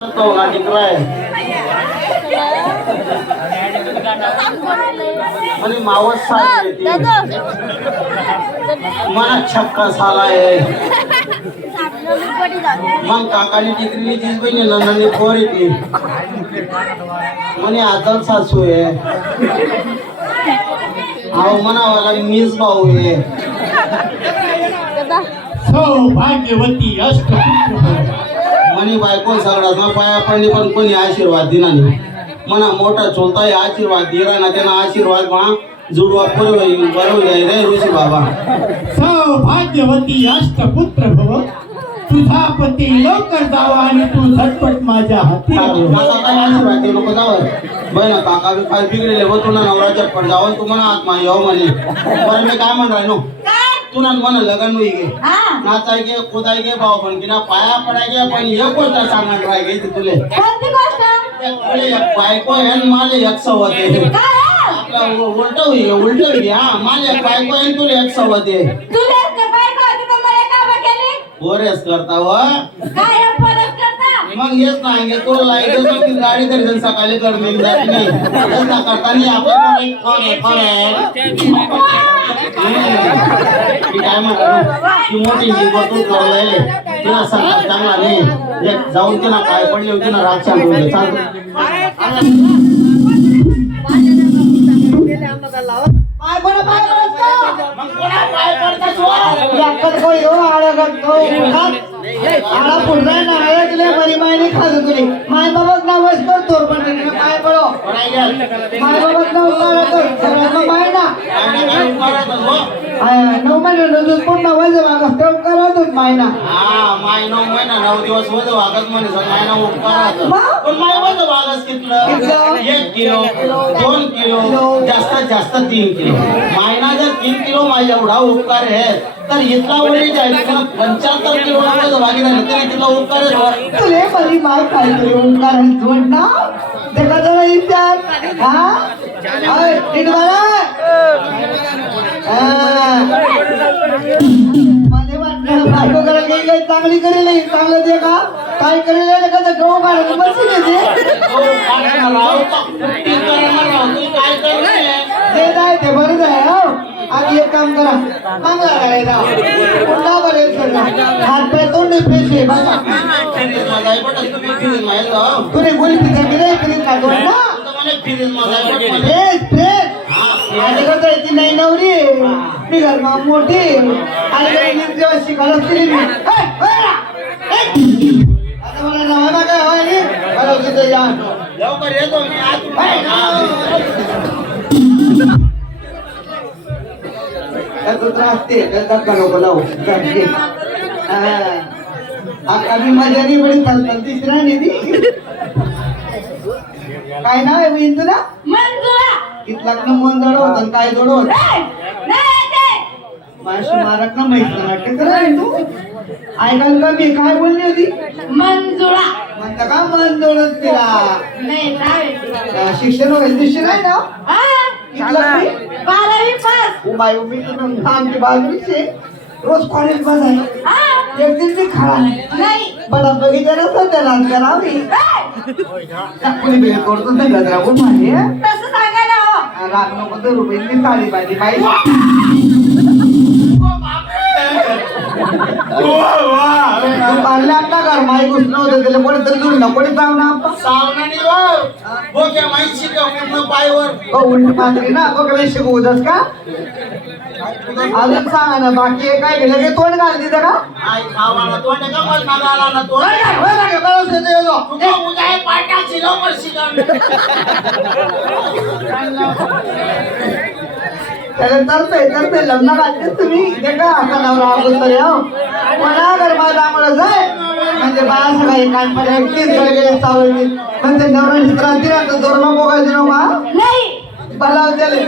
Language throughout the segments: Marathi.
आणि मावस मला छक्का झालाय मग काकानी टिकली तीच बहिणी नंदनी पोर येते म्हणे आजल सासू आहे अहो म्हणावाला मीच भाऊ आहे सौभाग्यवती म्हणे बायको सगळ्यांना पाया पडली पण कोणी आशीर्वाद दिला नाही म्हणा मोठा चोलता आशीर्वाद दिला ना त्यांना आशीर्वाद मा जुडवा बरोबर रे ऋषी बाबा सौभाग्यवती अष्टपुत्र भव तुझा पती लवकर जावा आणि तू झटपट माझ्या हाती आशीर्वाद देऊ नको जावं बरं काका काय बिघडले व तुला नवरा झटपट जावं तू म्हणा आत्मा येऊ म्हणे बरं मी काय म्हणणार नो तुला म्हणा लगन होई गे नाचाय गे खोदाय गे भाऊ पण की ना पाया पडाय गे पण एक गोष्ट सांगणार राय गे तुले बायको आहे माले एक सवत आहे आपला उलट होई हा माले बायको आहे तुला एक सवत आहे बोरेस करता व मग येत नाही तुला लाईट गाडी तरी सकाळी कर मी जात नाही करता नाही आपण काय म्हणतो की मोठी जीवतून करलाय तिला सगळं चांगला नाही जाऊन तिला काय पडले होते ना राग सांगून माय बाबाच नाव करतो पण काय पडो माय बाबाच नाव माय ना 9 महिने कोण नावायचं वागत तेव्हा करतच माय ना माय 9 महिना 9 दिवस वज वागत म्हणे माय ना उपकाराचं पण माय वज वागस कितलं 1 किलो 2 किलो जास्तीत जास्त 3 किलो मायना जर 3 किलो माझ्या एवढा उपकार आहे तर इथला वरी जाईल 75 किलो वज वागी झाली तरी तिथला उपकार तुले बरी माय काय तरी उपकार जोड ना देखा जरा इथे हा नीट मला मला वाटलं बायको करायला काही चांगली करेल नाही चांगलं दे का काय करेल का तर गहू काढायला मशीन येते ते नाही ते बरंच आहे हो आधी एक काम करा चांगला करायला पुन्हा बरेल हात पाय तोंड फ्रेश आहे तुने गोळी पिझ्झा केले फिरीत ना दोन ना फ्रेश फ्रेश आणि कसं आहे ती नाही नवरी मी घर मग मोठी आणि जेव्हा शिकायला असतील मी आता मला नवा काय हवाय मला तिथं या लवकर येतो मी त्रास ते धक्का नको लावू आम्ही माझ्या नाही बडी चालतात तिसरा निधी काय नाव आहे बहीण तुला कितला मन जड होत काय जड होत माझी मारक ना माहित नाटक करा तू ऐकाल का मी काय बोलली होती मंजुळा म्हणता का मन जोडत तिला शिक्षण वगैरे दिवशी नाही ना कितला 12वी पास बाई मी तुला आमची बाजूची रोज कॉलेज मध्ये आहे एक दिन मी खा नाही बडा बघितलं नसतं त्याला करावी कोणी बेल करतो नाही गजरा कोण माहिती तसं सांगा ना हो राग नको तर रुपये साडी पाहिजे बाई पाहिलं आपला घर माई घुसणं होतं त्याला कोणीतरी जुळलं कोणी जाऊन उलट पात्री ना बघ शिकवू दस का अजून सांगा ना बाकी काय केलं की तोंड घाल तिथं का त्याला तरते लग्न घालते तुम्ही इथे का असा नवरा अगोदर मला घर माझा आम्हाला जाय म्हणजे बाळा सगळी कानपणे एकटीच गळगळे चावली म्हणजे नवरा चित्रांती ना तर जोरमा बोगायचे नो का नाही बलाव त्याले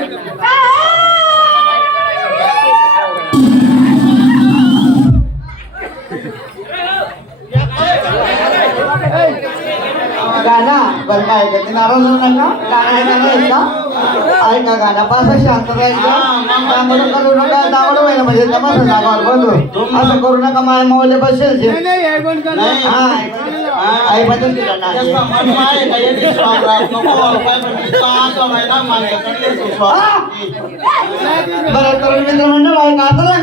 गाना बरं काय का ते नाराज होऊ नका गाणं ऐका गाणं पाच शांत राहायचं करू नका दावड व्हायला म्हणजे तमाशा जागावर बंधू असं करू नका माझ्या मावले बसेल आई बदल दिला ना तेच ना, मन आहे का याची विश्वास राहत नको काय म्हणजे का नाही ना माझ्याकडे विश्वास. बरं तर मित्र मंडळ आहे का आता